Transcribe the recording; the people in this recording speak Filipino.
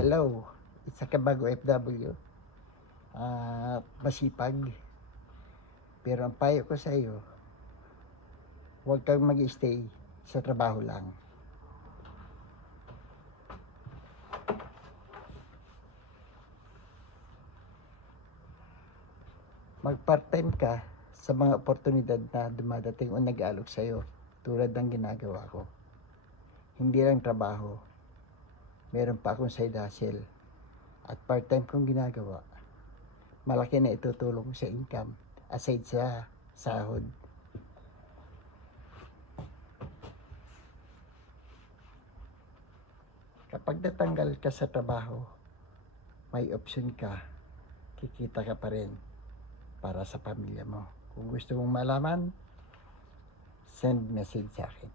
Hello, isa ka bago FW. Masipag. Pero ang payo ko sa iyo, huwag kang mag-stay sa trabaho lang. Mag-part-time ka sa mga oportunidad na dumadating o nag-aalok sa iyo, tulad ng ginagawa ko. Hindi lang trabaho, meron pa akong side hustle at part-time kong ginagawa. Malaki na itutulong sa income aside sa sahod. Kapag natanggal ka sa trabaho, may option ka, kikita ka pa rin para sa pamilya mo. Kung gusto mong malaman, send message sa akin.